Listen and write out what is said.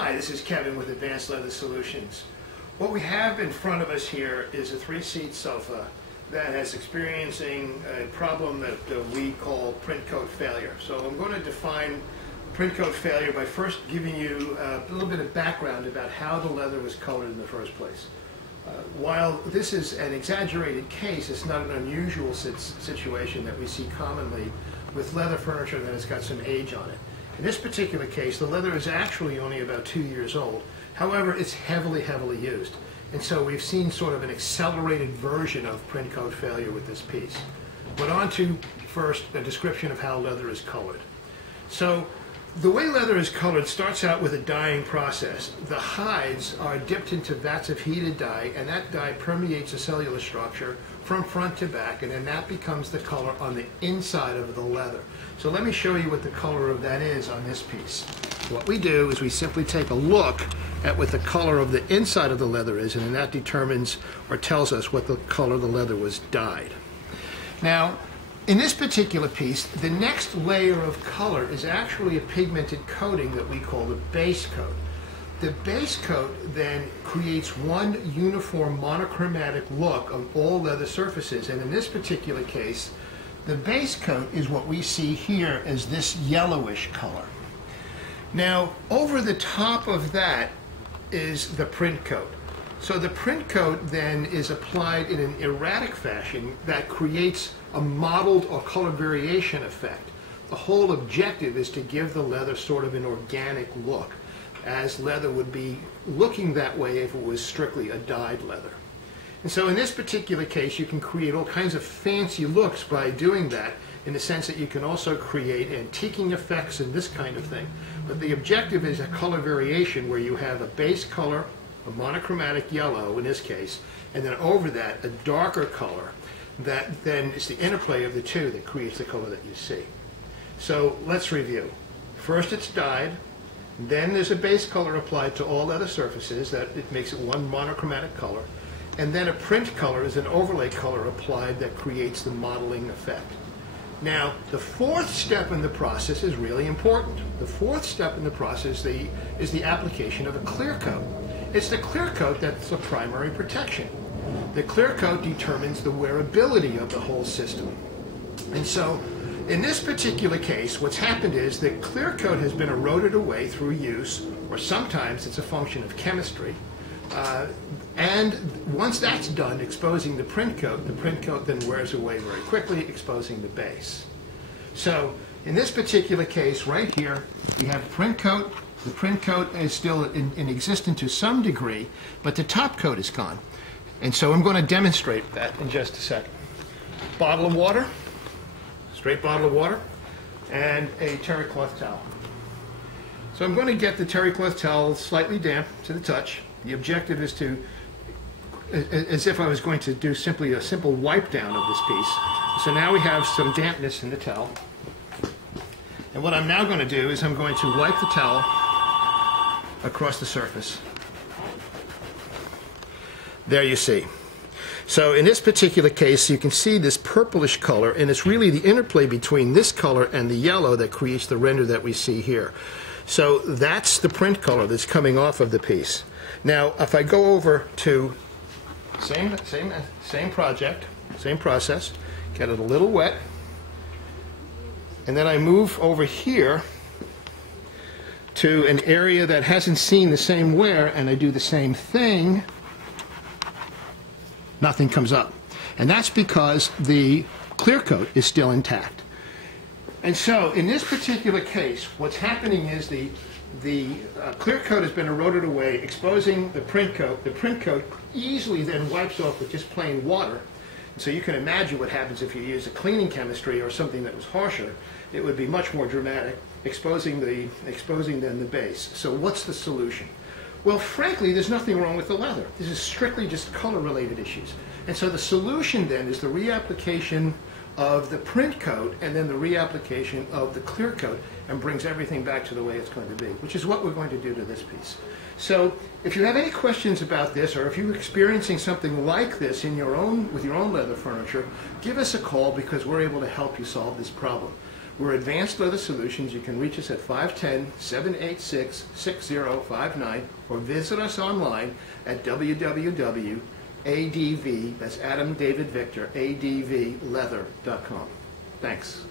Hi, this is Kevin with Advanced Leather Solutions. What we have in front of us here is a 3-seat sofa that is experiencing a problem that we call print coat failure. So I'm going to define print coat failure by first giving you a little bit of background about how the leather was colored in the first place. While this is an exaggerated case, it's not an unusual situation that we see commonly with leather furniture that has got some age on it. In this particular case, the leather is actually only about 2 years old. However, it's heavily used. And so we've seen sort of an accelerated version of print coat failure with this piece. But on to first a description of how leather is colored. So the way leather is colored starts out with a dyeing process. The hides are dipped into vats of heated dye, and that dye permeates the cellular structure from front to back, and then that becomes the color on the inside of the leather. So let me show you what the color of that is on this piece. What we do is we simply take a look at what the color of the inside of the leather is, and then that determines or tells us what the color of the leather was dyed. Now, in this particular piece, the next layer of color is actually a pigmented coating that we call the base coat. The base coat then creates one uniform monochromatic look of all leather surfaces, and in this particular case, the base coat is what we see here as this yellowish color. Now, over the top of that is the print coat. So the print coat then is applied in an erratic fashion that creates a mottled or color variation effect. The whole objective is to give the leather sort of an organic look, as leather would be looking that way if it was strictly a dyed leather. And so in this particular case, you can create all kinds of fancy looks by doing that, in the sense that you can also create antiquing effects and this kind of thing. But the objective is a color variation where you have a base color, a monochromatic yellow in this case, and then over that a darker color that then is the interplay of the two that creates the color that you see. So let's review. First it's dyed, then there's a base color applied to all leather surfaces that it makes it one monochromatic color, and then a print color is an overlay color applied that creates the modeling effect. Now, the fourth step in the process is really important. The fourth step in the process is the application of a clear coat. It's the clear coat that's the primary protection. The clear coat determines the wearability of the whole system. And so, in this particular case, what's happened is the clear coat has been eroded away through use, or sometimes it's a function of chemistry. And once that's done, exposing the print coat then wears away very quickly, exposing the base. So, in this particular case, right here, we have print coat. The print coat is still in existence to some degree, but the top coat is gone. And so I'm going to demonstrate that in just a second. Bottle of water, straight bottle of water, and a terry cloth towel. So I'm going to get the terry cloth towel slightly damp to the touch. The objective is to, as if I was going to do simply a simple wipe down of this piece. So now we have some dampness in the towel. And what I'm now going to do is I'm going to wipe the towel across the surface. There you see. So in this particular case, you can see this purplish color, and it's really the interplay between this color and the yellow that creates the render that we see here. So that's the print color that's coming off of the piece. Now, if I go over to same project, same process, get it a little wet, and then I move over here to an area that hasn't seen the same wear, and I do the same thing, nothing comes up. And that's because the clear coat is still intact. And so, in this particular case, what's happening is the clear coat has been eroded away, exposing the print coat. The print coat easily then wipes off with just plain water. So you can imagine what happens if you use a cleaning chemistry or something that was harsher. It would be much more dramatic, exposing then the base. So what's the solution? Well, frankly, there's nothing wrong with the leather. This is strictly just color-related issues. And so the solution then is the reapplication of the print coat and then the reapplication of the clear coat, and brings everything back to the way it's going to be, which is what we're going to do to this piece. So if you have any questions about this, or if you're experiencing something like this with your own leather furniture, give us a call, because we're able to help you solve this problem. We're Advanced Leather Solutions. You can reach us at 510-786-6059 or visit us online at www.adv, that's Adam David Victor, advleather.com. Thanks.